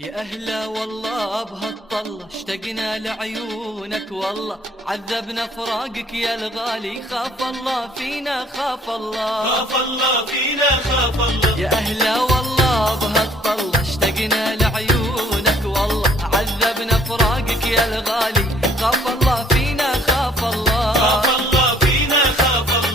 يا أهلا والله بهالطلة اشتقنا لعيونك والله عذبنا فراقك يا الغالي خاف الله فينا خاف الله خاف الله فينا خاف الله. يا أهلا والله بهالطلة اشتقنا لعيونك والله عذبنا فراقك يا الغالي خاف الله فينا خاف الله خاف الله فينا خاف الله.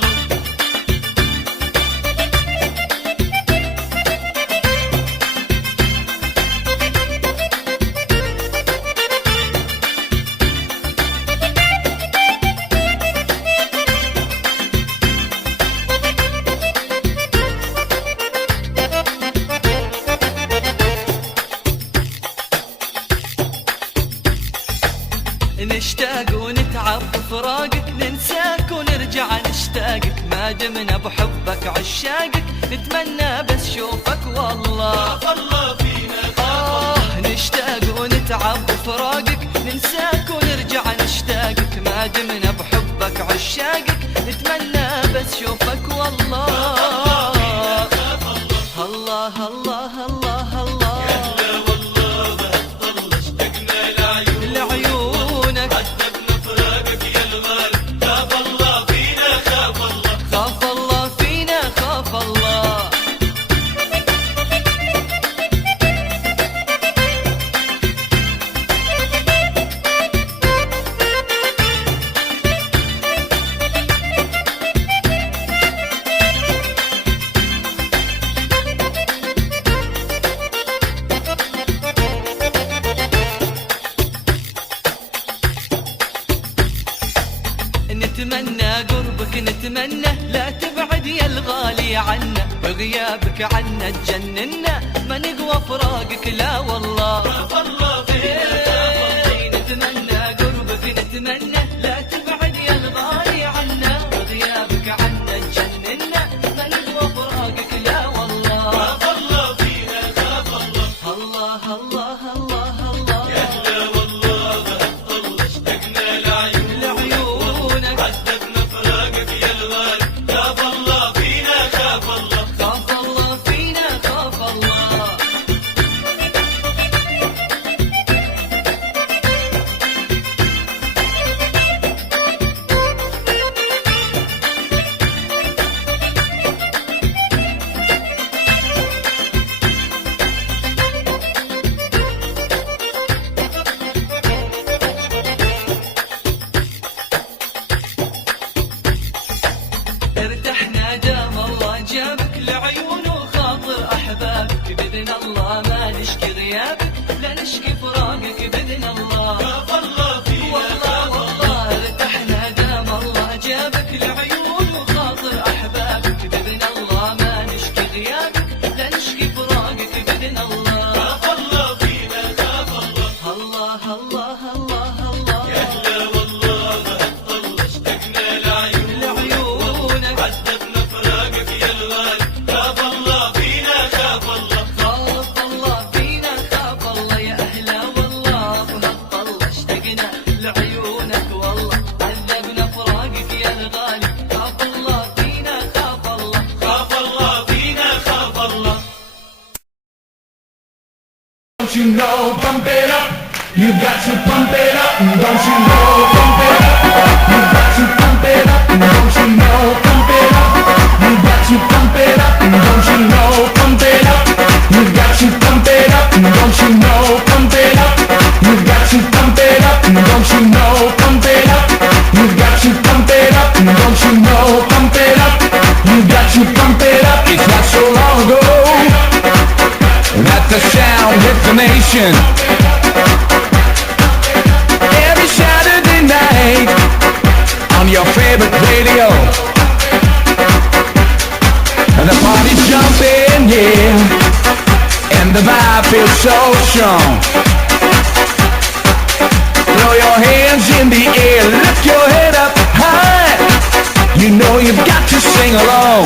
نشتاق ونتعب بفراقك ننساك ونرجع نشتاقك ما دمنا بحبك عشاقك نتمنى بس شوفك والله خاف الله فينا خاف الله. نشتاق ونتعب بفراقك ننساك ونرجع نشتاقك ما دمنا بحبك عشاقك نتمنى بس شوفك والله الله الله الله الله. يا أهلا والله بهالطلة اشتقنا لعيونك عذبنا فراقك يا الغالي خاف الله فينا خاف الله. خاف الله فينا خاف الله. نتمنى قربك نتمنى لا تبعد يا الغالي عنا بغيابك عنا تجننا ما نقوى فراقك لا والله خاف الله فينا نتمنى قربك نتمنى لا تبعد يا الغالي عنا بغيابك عنا تجننا ما نقوى فراقك لا والله خاف الله فينا خاف الله. الله الله الله الله. يا أهلا والله بهالطلة اشتقنا لعيونك عذبنا فراقك يا الغالي خاف الله فينا خاف الله. خاف الله فينا خاف الله. ارتحنا دام الله جابك لعيون وخاطر احبابك باذن الله ما نشكي غيابك لا نشكي فراقك باذن الله خاف الله فينا والله والله ارتحنا دام الله جابك لعيون وخاطر احبابك باذن الله ما نشكي غيابك لا نشكي فراقك باذن الله خاف الله فينا خاف الله. الله الله الله الله. يا أهلا والله بهالطلة اشتقنا لعيونك عذبنا فراقك يا الغالي خاف الله فينا خاف الله. خاف الله فينا خاف الله. يا أهلا والله بهالطلة اشتقنا لعيونك والله عذبنا فراقك يا الغالي خاف الله فينا خاف الله. خاف الله فينا خاف الله. Don't you know, pump it up, you got to pump it up, don't you know, pump it up, you got to pump it up, don't you know, pump it up, you got to pump it up, don't you know, pump it up, you got to pump it up, don't you know, pump it up, you got to pump it up, don't you know, pump it up, you got to pump it up, don't you know, pump it up, you got to pump it up, it's not so long ago that the sound hit the nation. Every Saturday night on your favorite radio, and the party's jumping, yeah, and the vibe feels so strong. Throw your hands in the air, lift your head up high. You know you've got to sing along.